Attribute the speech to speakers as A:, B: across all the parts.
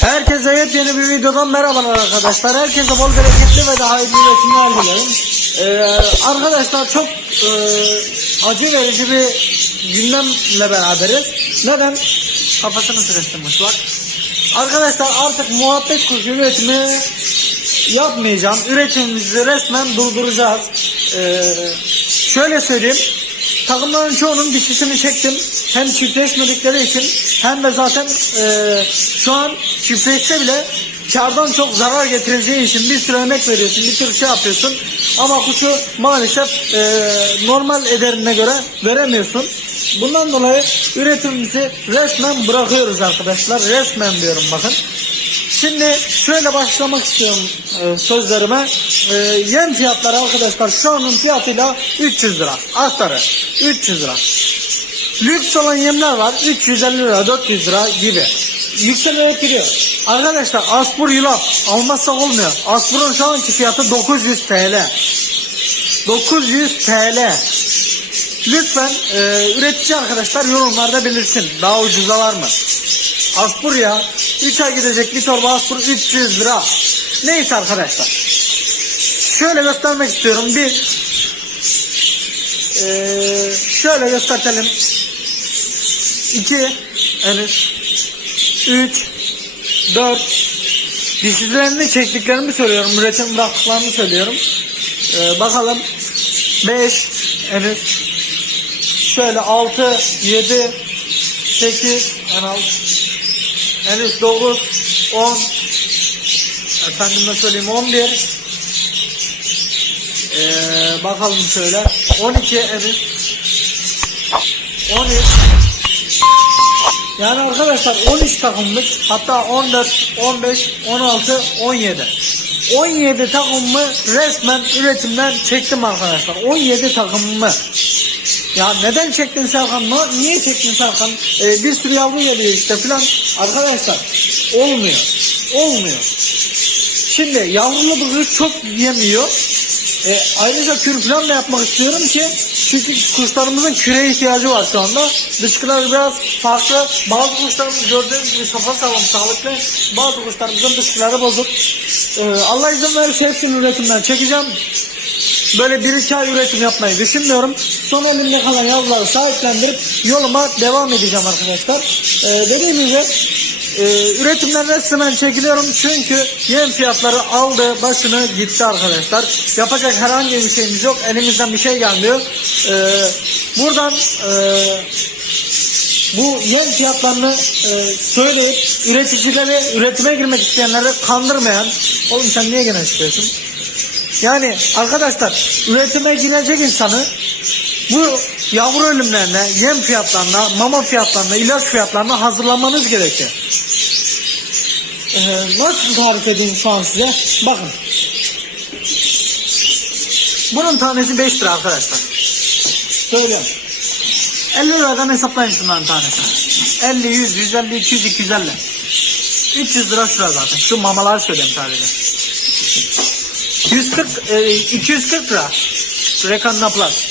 A: Herkese yepyeni bir videodan merhabalar arkadaşlar. Herkese bol bereketli ve de hayırlı üretimler dilerim. Ee, arkadaşlar çok e, acı verici bir gündemle beraberiz. Neden? Kafasını sıkıştırmış bak. Arkadaşlar artık muhabbet kuşu üretimi yapmayacağım. Üretimimizi resmen durduracağız. Ee, şöyle söyleyeyim. Takımların çoğunun dişisini çektim. Hem çiftleşmedikleri için hem de zaten e, şu an çiftleşse bile kardan çok zarar getireceği için bir sürü emek veriyorsun, bir sürü şey yapıyorsun. Ama kuşu maalesef e, normal ederine göre veremiyorsun. Bundan dolayı üretimimizi resmen bırakıyoruz arkadaşlar. Resmen diyorum bakın. Şimdi şöyle başlamak istiyorum e, sözlerime. E, yem fiyatları arkadaşlar şu anın fiyatıyla 300 lira. Aktarı 300 lira. Lüks olan yemler var 350 lira 400 lira gibi. Yükselerek gidiyor. Arkadaşlar Aspur yulaf almazsak olmuyor. Aspur'un şu anki fiyatı 900 TL. 900 TL. Lütfen e, üretici arkadaşlar yorumlarda belirsin. Daha ucuza var mı? Aspur ya. 3 ay gidecek bir torba aspur 300 lira. Neyse arkadaşlar. Şöyle göstermek istiyorum. Bir ee, şöyle gösterelim. 2 henüz 3 4 dişilerini çektiklerimi söylüyorum. Üretim bıraktıklarını söylüyorum. Ee, bakalım 5 henüz şöyle 6 7 8 en alt henüz 9 10 efendime söyleyeyim 11 ee, bakalım şöyle. 12 henüz 13 yani arkadaşlar 13 takımımız hatta 14 15 16 17 17 takımımı resmen üretimden çektim arkadaşlar. 17 takımımı ya neden çektin Serkan? Niye çektin Serkan? Ee, bir sürü yavru geliyor işte filan. Arkadaşlar olmuyor. Olmuyor. Şimdi yavrulu kuş çok yemiyor. Ee, ayrıca kür falan da yapmak istiyorum ki çünkü kuşlarımızın küre ihtiyacı var şu anda. Dışkılar biraz farklı. Bazı kuşlarımız gördüğünüz gibi safa sağlam sağlıklı. Bazı kuşlarımızın dışkıları bozuk. Ee, Allah izin verirse hepsini üretimden çekeceğim. Böyle bir iki ay üretim yapmayı düşünmüyorum. Son elimde kalan yavruları sahiplendirip yoluma devam edeceğim arkadaşlar. Ee, dediğim gibi e, üretimden resmen çekiliyorum çünkü yem fiyatları aldı başını gitti arkadaşlar. Yapacak herhangi bir şeyimiz yok. Elimizden bir şey gelmiyor. Ee, buradan e, bu yem fiyatlarını e, söyleyip üreticileri üretime girmek isteyenleri kandırmayan oğlum sen niye gene çıkıyorsun? Yani arkadaşlar üretime girecek insanı bu yavru ölümlerine, yem fiyatlarına, mama fiyatlarına, ilaç fiyatlarına hazırlamanız gerekiyor. Ee, nasıl tarif edeyim şu an size? Bakın. Bunun tanesi 5 lira arkadaşlar. Söylüyorum. 50 liradan hesaplayın şunların tanesi. 50, 100, 150, 200, 250. 300 lira şurada zaten. Şu mamaları söyleyeyim sadece. 140, e, 240 lira. Rekanna Plus.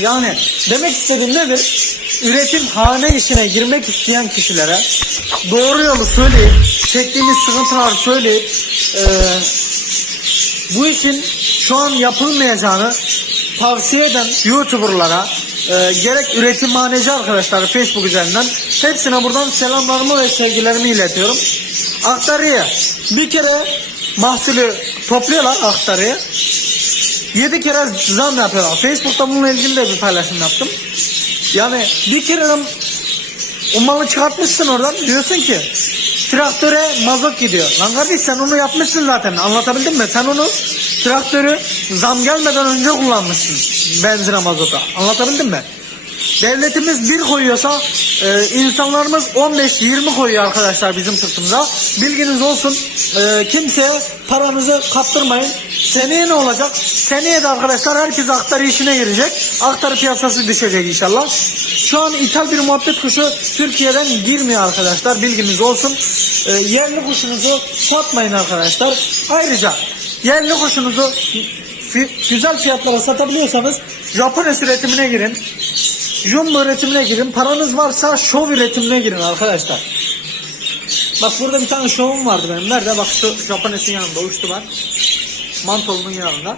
A: Yani demek istediğim nedir? Üretim hane işine girmek isteyen kişilere doğru yolu söyleyip, çektiğimiz sıkıntıları söyleyip, e, bu işin şu an yapılmayacağını tavsiye eden YouTuber'lara e, gerek üretimhaneci arkadaşlar Facebook üzerinden hepsine buradan selamlarımı ve sevgilerimi iletiyorum. Aktarıya bir kere mahsulü topluyorlar aktarıya. 7 kere zam yapıyorlar. Facebook'ta bununla ilgili de bir paylaşım yaptım. Yani bir kere o malı çıkartmışsın oradan diyorsun ki traktöre mazot gidiyor. Lan kardeş sen onu yapmışsın zaten anlatabildim mi? Sen onu traktörü zam gelmeden önce kullanmışsın benzine mazota. Anlatabildim mi? Devletimiz bir koyuyorsa e, insanlarımız 15-20 koyuyor arkadaşlar bizim sırtımıza. Bilginiz olsun. E, kimseye paranızı kaptırmayın. Seneye ne olacak? Seneye de arkadaşlar herkes aktarı işine girecek. Aktarı piyasası düşecek inşallah. Şu an ithal bir muhabbet kuşu Türkiye'den girmiyor arkadaşlar. Bilginiz olsun. E, yerli kuşunuzu satmayın arkadaşlar. Ayrıca yerli kuşunuzu güzel fiyatlara satabiliyorsanız Japones üretimine girin. Jumbo üretimine girin. Paranız varsa şov üretimine girin arkadaşlar. Bak burada bir tane şovum vardı benim. Nerede? Bak şu Japones'in yanında uçtu bak. Mantolunun yanında.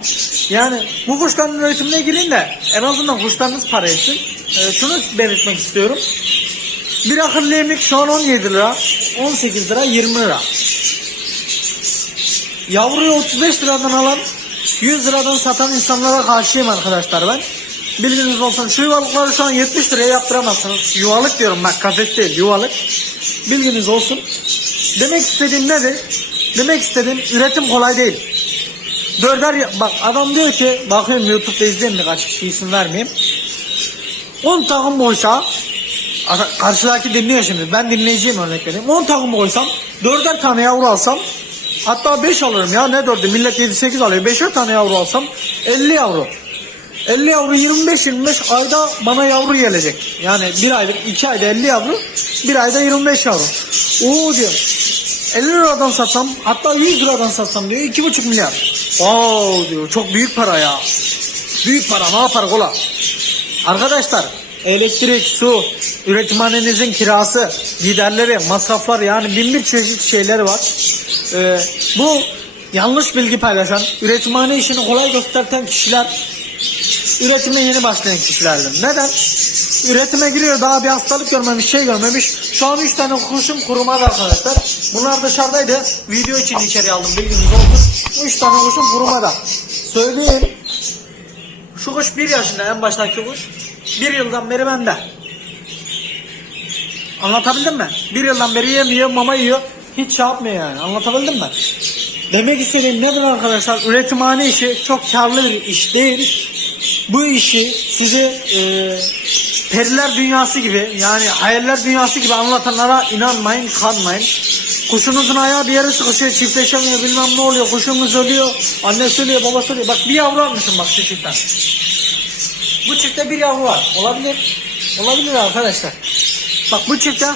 A: Yani bu kuşların üretimine girin de en azından kuşlarınız para etsin. Ee, şunu belirtmek istiyorum. Bir akıllı emlik şu an 17 lira, 18 lira, 20 lira. Yavruyu 35 liradan alan 100 liradan satan insanlara karşıyım arkadaşlar ben. Bilginiz olsun şu yuvalıkları şu an 70 liraya yaptıramazsınız. Yuvalık diyorum bak kafes değil yuvalık. Bilginiz olsun. Demek istediğim nedir? Demek istediğim üretim kolay değil. Dörder bak adam diyor ki bakıyorum YouTube'da izleyeyim birkaç kişi isim vermeyeyim. 10 takım boysa karşıdaki dinliyor şimdi. Ben dinleyeceğim örnek vereyim. 10 takım koysam, 4'er tane yavru alsam, hatta 5 alırım ya ne 4'ü millet 7-8 alıyor. 5'er tane yavru alsam 50 yavru. 50 yavru 25-25 ayda bana yavru gelecek. Yani bir aylık 2 ayda 50 yavru, bir ayda 25 yavru. Oo diyor. 50 liradan satsam hatta 100 liradan satsam diyor 2,5 milyar. Oo diyor çok büyük para ya. Büyük para ne yapar kola. Arkadaşlar elektrik, su, üretimhanenizin kirası, giderleri, masraflar yani bin bir çeşit şeyleri var. Ee, bu yanlış bilgi paylaşan, üretimhane işini kolay gösteren kişiler üretime yeni başlayan kişilerdir. Neden? Üretime giriyor daha bir hastalık görmemiş, şey görmemiş. Şu an 3 tane kuşum kurumadı arkadaşlar. Bunlar dışarıdaydı. Video için içeri aldım bilginiz olsun. 3 tane kuşum kurumada. Söyleyeyim. Şu kuş bir yaşında en baştaki kuş. Bir yıldan beri bende. Anlatabildim mi? Bir yıldan beri yemiyor, mama yiyor. Hiç şey yapmıyor yani. Anlatabildim mi? Demek istediğim nedir arkadaşlar? Üretimhane işi çok karlı bir iş değil. Bu işi size e, periler dünyası gibi yani hayaller dünyası gibi anlatanlara inanmayın, kanmayın. Kuşunuzun ayağı bir yere sıkışıyor, çiftleşemiyor, bilmem ne oluyor, kuşumuz ölüyor, annesi ölüyor, babası ölüyor. Bak bir yavru almışım bak şu çiftten. Bu çiftte bir yavru var. Olabilir. Olabilir arkadaşlar. Bak bu çiftte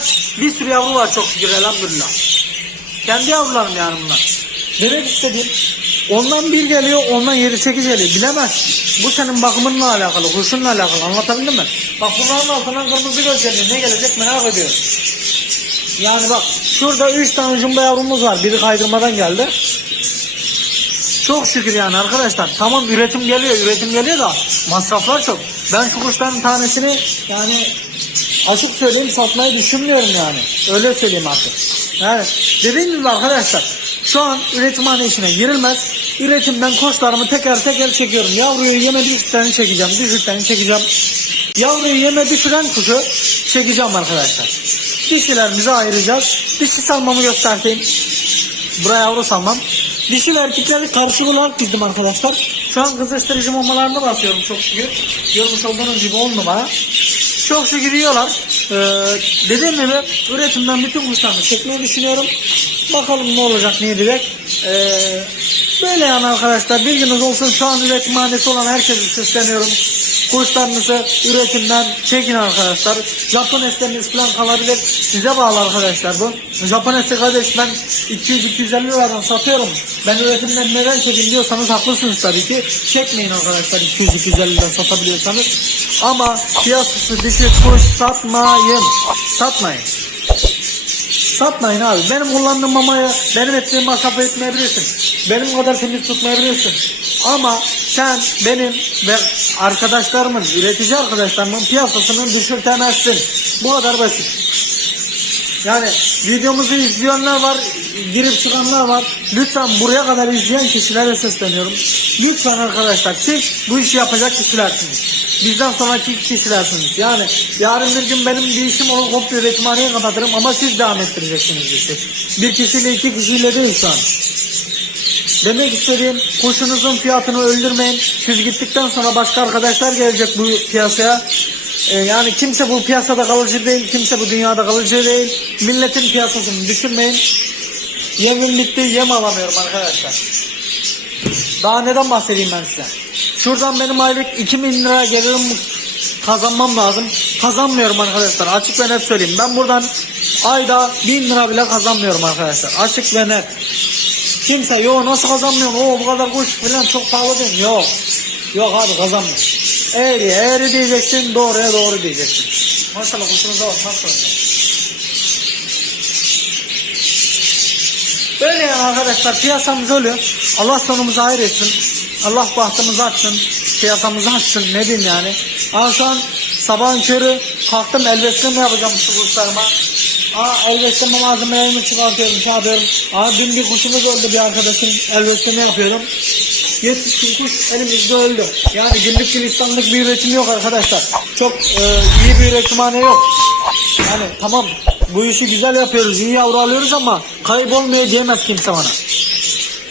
A: bir sürü yavru var çok şükür elhamdülillah. Kendi yavrularım yani bunlar. Demek istediğim ondan bir geliyor ondan 7-8 geliyor. Bilemez. Bu senin bakımınla alakalı, kuşunla alakalı. Anlatabildim mi? Bak bunların altından kırmızı göz geliyor. Ne gelecek merak ediyorum. Yani bak şurada 3 tane jumbo yavrumuz var. Biri kaydırmadan geldi. Çok şükür yani arkadaşlar. Tamam üretim geliyor, üretim geliyor da masraflar çok. Ben şu kuşların tanesini yani açık söyleyeyim satmayı düşünmüyorum yani. Öyle söyleyeyim artık. Yani dediğim gibi arkadaşlar şu an üretimhane işine girilmez. Üretimden koçlarımı teker teker çekiyorum. Yavruyu yeme düşüklerini çekeceğim, düşüklerini çekeceğim. Yavruyu yeme düşüren kuşu çekeceğim arkadaşlar. Dişilerimizi ayıracağız. Dişi salmamı göstereyim. Buraya yavru salmam. Dişi ve erkekleri karışık olarak dizdim arkadaşlar. Şu an kızıştırıcı mamalarını basıyorum çok şükür. Görmüş olduğunuz gibi 10 numara. Çok şükür yiyorlar. Ee, dediğim gibi üretimden bütün kuşlarını çekmeyi düşünüyorum. Bakalım ne olacak ne edecek. Ee, böyle yani arkadaşlar bilginiz olsun şu an üretimhanesi olan herkese sesleniyorum. Kuşlarınızı üretimden çekin arkadaşlar. Japon esleriniz falan kalabilir. Size bağlı arkadaşlar bu. Japon esli kardeş ben 200-250 liradan satıyorum. Ben üretimden neden çekeyim diyorsanız haklısınız tabii ki. Çekmeyin arkadaşlar 200-250 liradan satabiliyorsanız. Ama piyasası düşük kuş satmayın. Satmayın. Satmayın abi. Benim kullandığım mamaya benim ettiğim masrafı etmeyebilirsin. Benim kadar temiz tutmayabilirsin. Ama sen benim ve arkadaşlarımın, üretici arkadaşlarımın piyasasını düşürtemezsin. Bu kadar basit. Yani videomuzu izleyenler var, girip çıkanlar var. Lütfen buraya kadar izleyen kişilere sesleniyorum. Lütfen arkadaşlar siz bu işi yapacak kişilersiniz. Bizden sonraki kişilersiniz. Yani yarın bir gün benim bir işim olur komple üretimhaneye kapatırım ama siz devam ettireceksiniz işi. Bir kişiyle iki kişiyle değil şu an. Demek istediğim kuşunuzun fiyatını öldürmeyin. Siz gittikten sonra başka arkadaşlar gelecek bu piyasaya. Ee, yani kimse bu piyasada kalıcı değil, kimse bu dünyada kalıcı değil. Milletin piyasasını düşürmeyin. Yemim bitti, yem alamıyorum arkadaşlar. Daha neden bahsedeyim ben size? Şuradan benim aylık 2000 lira gelirim kazanmam lazım. Kazanmıyorum arkadaşlar. Açık ve net söyleyeyim. Ben buradan ayda 1000 lira bile kazanmıyorum arkadaşlar. Açık ve net. Kimse yo nasıl kazanmıyorsun o bu kadar kuş falan çok pahalı değil. Yok. Yok abi kazanmıyor. Eğriye eğri diyeceksin doğruya doğru diyeceksin. Maşallah kuşunuza bak nasıl oynuyor. Böyle yani arkadaşlar piyasamız öyle. Allah sonumuzu hayır. Allah bahtımızı açsın. Piyasamızı açsın ne diyeyim yani. Ama şu an sabahın körü kalktım el besleme yapacağım şu kuşlarıma. Aa el besleme malzemelerimi çıkartıyorum şey yapıyorum. Aa dün bir kuşumuz öldü bir arkadaşım el besleme yapıyorum. 70 bin kuş elimizde öldü. Yani günlük gülistanlık bir üretim yok arkadaşlar. Çok e, iyi bir üretimhane yok. Yani tamam bu işi güzel yapıyoruz, iyi yavru alıyoruz ama kaybolmaya diyemez kimse bana.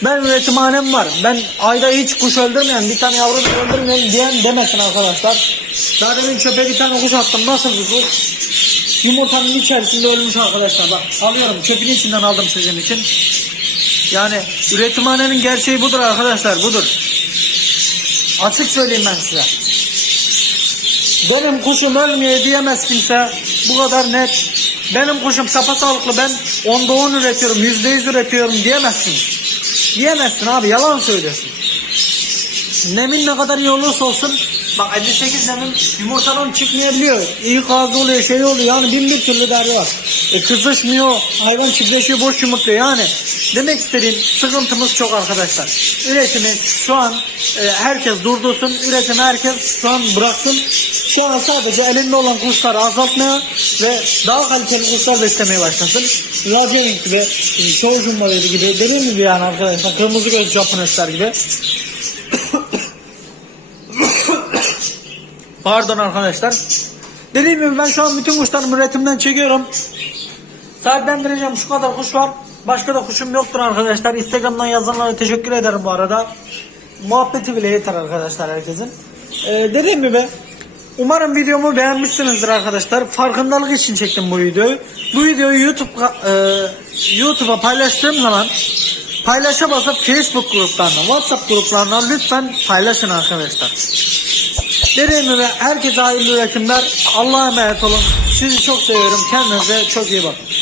A: Ben üretimhanem var. Ben ayda hiç kuş öldürmeyen, bir tane yavru öldürmeyen diyen demesin arkadaşlar. Daha demin çöpe bir tane kuş attım. Nasıl bir kuş? Yumurtanın içerisinde ölmüş arkadaşlar. Bak alıyorum. Çöpün içinden aldım sizin için. Yani üretimhanenin gerçeği budur arkadaşlar. Budur. Açık söyleyeyim ben size. Benim kuşum ölmüyor diyemez kimse. Bu kadar net. Benim kuşum sapasağlıklı. Ben onda 10 üretiyorum. Yüzde yüz üretiyorum diyemezsin. Diyemezsin abi. Yalan söylüyorsun. Nemin ne kadar iyi olursa olsun bak 58 nemin yumurtadan çıkmayabiliyor. İyi kazı oluyor şey oluyor yani bin bir türlü derdi var. E, kızışmıyor hayvan çiftleşiyor boş yumurtluyor yani. Demek istediğim sıkıntımız çok arkadaşlar. Üretimi şu an e, herkes durdursun. Üretimi herkes şu an bıraksın. Şu an sadece elinde olan kuşları azaltmaya ve daha kaliteli kuşlar beslemeye başlasın. Lacivert gibi, çoğu cumbaları gibi dediğim gibi yani arkadaşlar kırmızı göz Japonesler gibi. Pardon arkadaşlar. Dediğim gibi ben şu an bütün kuşlarımı üretimden çekiyorum. Sahiplendireceğim şu kadar kuş var. Başka da kuşum yoktur arkadaşlar. Instagram'dan yazanlara teşekkür ederim bu arada. Muhabbeti bile yeter arkadaşlar herkesin. Ee, dediğim gibi umarım videomu beğenmişsinizdir arkadaşlar. Farkındalık için çektim bu videoyu. Bu videoyu YouTube e, YouTube'a paylaştığım zaman paylaşa basıp Facebook gruplarına, WhatsApp gruplarına lütfen paylaşın arkadaşlar. Dediğim gibi herkese hayırlı üretimler. Allah'a emanet olun. Sizi çok seviyorum. Kendinize çok iyi bakın.